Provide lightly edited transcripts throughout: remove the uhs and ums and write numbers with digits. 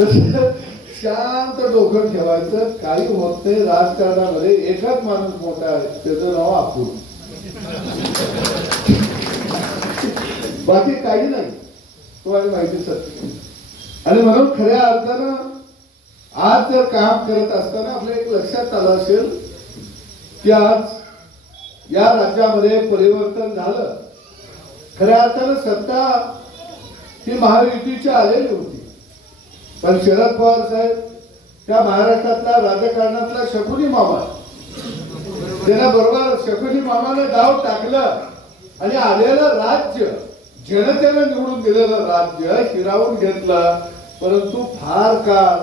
शांत डोकं ठेवायचं, काही होत नाही. राजकारणामध्ये एकच माणूस मोठा आहे, त्याचं नाव अपूर, बाकी काही नाही. तुम्हाला माहिती सत्य. आणि म्हणून खऱ्या अर्थानं आज जर काम करत असताना आपल्या एक लक्षात आलं असेल की आज या राज्यामध्ये परिवर्तन झालं. खऱ्या अर्थानं सत्ता ही महायुतीची आलेली होती, पण शरद पवार साहेब त्या महाराष्ट्रातला राजकारणातला शकुनी मामा, त्याला बरोबर शकुनी मामाने डाव टाकलं आणि आलेलं राज्य, जनतेने निवडून दिलेलं राज्य हिरावून घेतलं. परंतु फार काळ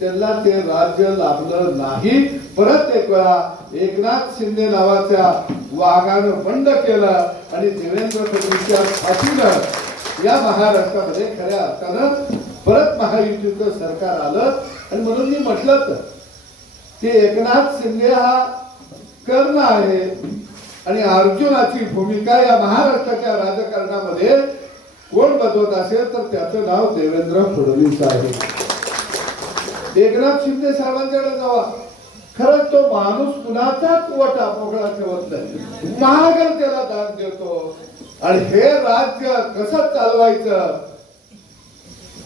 त्यांना ते राज्य लाभलं नाही. परत एक वेळा एकनाथ शिंदे नावाच्या वाघानं बंड केलं आणि देवेंद्र फडणवीसच्या फाशीनं या महाराष्ट्रामध्ये खऱ्या अर्थानं परत महायुतीचं सरकार आलं. आणि म्हणून मी म्हटलं तर की एकनाथ शिंदे हा कर्ण आहे आणि अर्जुनाची भूमिका या महाराष्ट्राच्या राजकारणामध्ये कोण बजवत असेल तर त्याचं नाव देवेंद्र फडणवीस आहे. एकनाथ शिंदे साहेबांच्याकडे जावा, खरंच तो माणूस कुणाचाच वटा मोकळा ठेवत नाही, महागल त्याला दान देतो. आणि हे राज्य कसं चालवायचं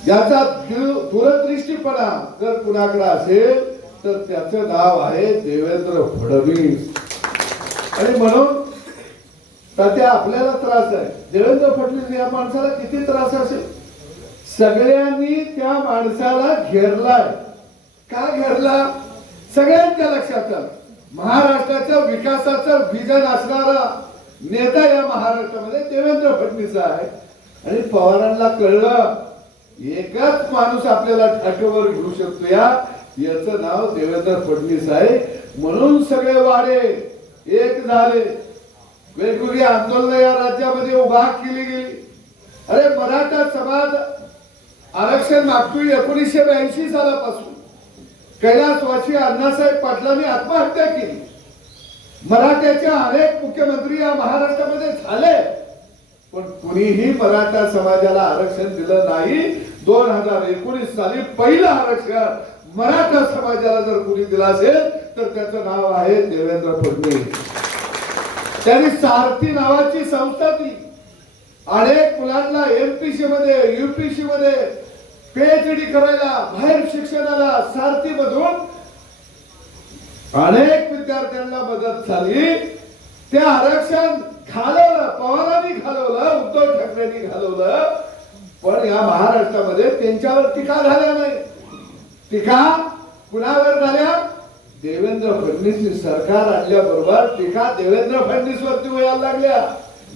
याचा दूरदृष्टीपणा जर कुणाकडे असेल तर त्याचं नाव आहे देवेंद्र फडणवीस. आणि म्हणून त्या आपल्याला त्रास आहे. देवेंद्र फडणवीस या माणसाला किती त्रास असेल. सगळ्यांनी त्या माणसाला घेरलाय. का घेरला? सगळ्यांच्या लक्षात आलं महाराष्ट्राच्या विकासाचं विजन असणारा नेता या महाराष्ट्रामध्ये देवेंद्र फडणवीस आहे. आणि पवारांना कळलं एकच माणूस आपल्याला ठाठेवर घेऊ शकतो, याचं नाव देवेंद्र फडणवीस आहे. म्हणून सगळे वाडे एक झाले, वेगवेगळी आंदोलन या राज्यामध्ये उभा केली गेली. अरे मराठा समाज आरक्षण मागतोय 1982 सालापासून. कैलासवासी अण्णासाहेब पाटलांनी आत्महत्या केली. मराठ्याचे अनेक मुख्यमंत्री या महाराष्ट्रामध्ये झाले, पण कुणीही मराठा समाजाला आरक्षण दिलं नाही. 2019 साली पहिलं आरक्षण मराठा समाजाला जर कुणी दिलं असेल तर त्याचं नाव आहे देवेंद्र फडणवीस. त्यांनी सारथी नावाची संस्था दिली. अनेक मुलांना एमपीसी मध्ये, यूपीसी मध्ये पीएचडी करायला, बाहेर शिक्षणाला सारथी मधून अनेक विद्यार्थ्यांना मदत झाली. ते आरक्षण घालवलं, पवारांनी घालवलं, उद्धव ठाकरेंनी घालवलं. पण या महाराष्ट्रामध्ये त्यांच्यावर टीका झाल्या नाही. टीका कुणावर झाल्या? देवेंद्र फडणवीस सरकार आणल्याबरोबर टीका देवेंद्र फडणवीस वरती व्हायला लागल्या.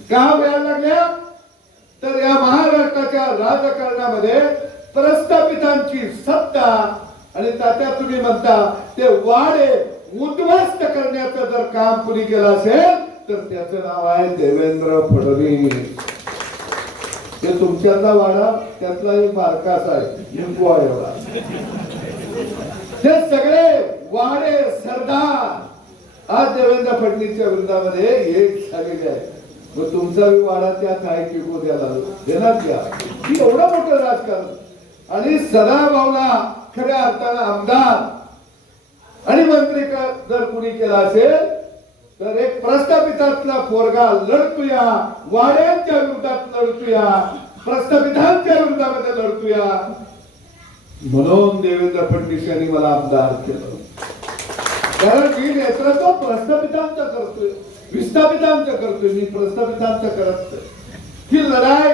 का व्हायला लागल्या? तर या महाराष्ट्राच्या राजकारणामध्ये प्रस्थापितांची सत्ता आणि तात्या तुम्ही म्हणता ते वाडे उद्ध्वस्त करण्याचं जर काम कुणी केलं असेल तर त्याचं नाव आहे देवेंद्र फडणवीस. ते तुमच्यातला वाडा त्यातला एक बारकास आहे, एवढा. ते सगळे वाडे सरदार आज देवेंद्र फडणवीसच्या विरोधामध्ये एक झालेले आहे. मग तुमचा वाडा त्यात आहे की को द्यायला देणार घ्या. ही एवढं मोठं राजकारण. आणि सदाभाऊला खऱ्या अर्थानं आमदार आणि मंत्री जर कुणी केला असेल तर एक प्रस्थापितातला पोरगा लढतोया, वाड्यांच्या विरोधात लढतोया, प्रस्थापितांच्या विरोधामध्ये लढतोया. म्हणून देवेंद्र फडणवीस यांनी मला आमदार केलं. कारण मी नेतृत्व प्रस्थापितांचं करतोय, विस्थापितांचं करतोय, मी प्रस्थापितांचं करत. ही लढाई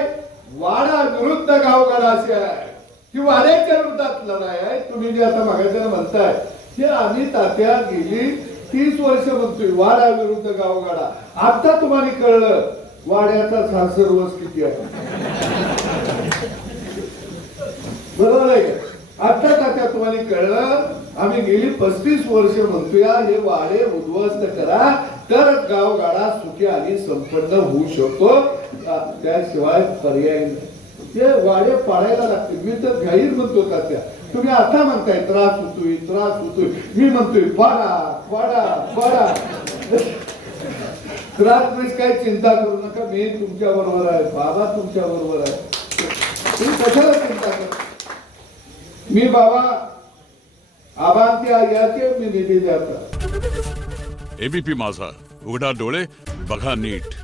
वाडा विरुद्ध गावगाडाची आहे, ही वाड्याच्या विरोधात लढाई आहे. तुम्ही जे आता मागायचं म्हणताय हे आम्ही तात्या गेली 30 वर्ष म्हणतोय वाडा विरुद्ध गावगाडा. आता तुम्हाला कळलं वाड्याचा सासरवस किती आहे. बरोबर आहे का? आता तात्या तुम्हाला कळलं आम्ही गेली 35 वर्ष म्हणतोय हे वाडे उद्ध्वस्त करा तर गावगाडा सुखी आणि संपन्न होऊ शकतो, त्याशिवाय पर्याय नाही. हे वाडे पाडायला लागते. मी तर जाहीर म्हणतो तात्या, तुम्ही आता म्हणताय त्रास होतोय त्रास होतोय, मी म्हणतोय पाडा पाडा पाडा. त्रास काही चिंता करू नका, मी तुमच्या बरोबर आहे, बाबा तुमच्या बरोबर आहे, तुम्ही कशाला चिंता करा. मी बाबा आबांत्या याचे मी निधी द्याचा. एबीपी माझा, उघडा डोळे बघा नीट.